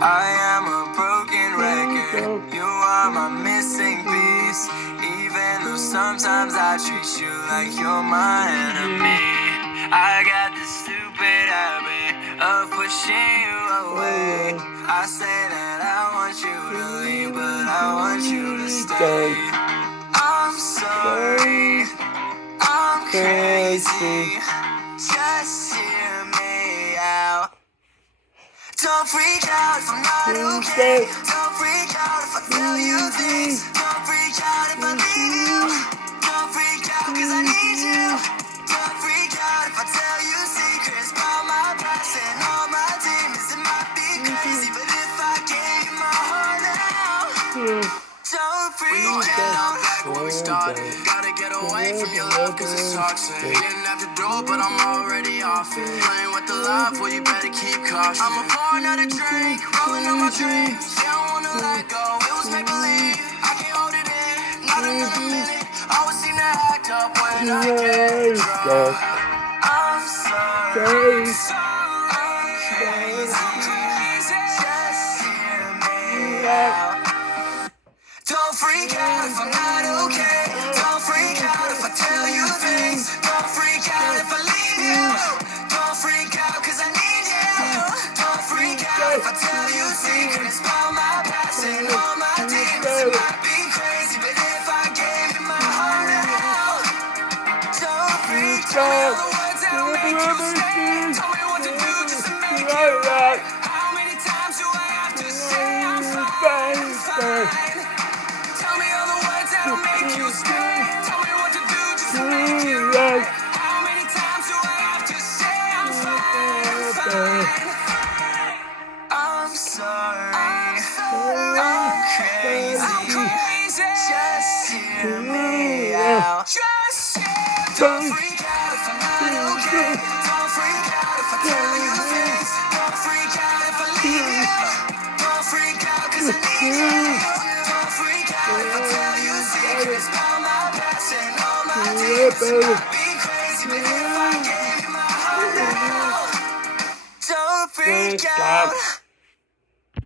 I am a broken record. You are my missing piece. Even though sometimes I treat you like you're my enemy. I got this stupid habit of pushing you away. I say that I want you to leave, but I want you to stay. I'm sorry, I'm crazy. Just hear me out. Don't freak out if I'm not okay. Don't freak out if I tell you things. Don't freak out if I leave you. Don't freak out cause I need you. Don't freak out if I tell you secrets about my past and all my demons. It might be crazy, but if I gave you my heart now, don't freak out. Back when we started, gotta get away from your love cause it's toxic. Didn't have to do it, but I'm already off it. Playing with the love, well you better keep caution. I'm a pour another drink, rolling on my dreams. Yeah, I wanna let go, it was make believe. I can't hold it in, not another minute. Always seem to act up when I get drunk. I'm sorry, I'm crazy. Just hear me out. Don't freak out if I'm not okay. Don't freak out if I tell you things. Don't freak out if I leave you. Don't freak out cause I need you. Don't freak out if I tell you secrets about my past and all my demons. It might be crazy, but if I gave you my heart now, don't freak out. Tell me all the words that'll make you stay. Tell me what to do just to make you right. How many times do I have to say I'm fine, I'm fine? Tell me all the words that'll make you stay. Tell me what to do just to make you right. How many times do I have to say I'm fine, I'm fine? I'm sorry, I'm crazy. Just hear me out. Don't freak out if I'm not okay. Don't freak out if I tell you things. Don't freak out if I leave you. Don't freak out cause I need you. Don't freak out if I tell you secrets about my past and all my demons. It might be crazy, but if I gave you my heart now, don't freak out.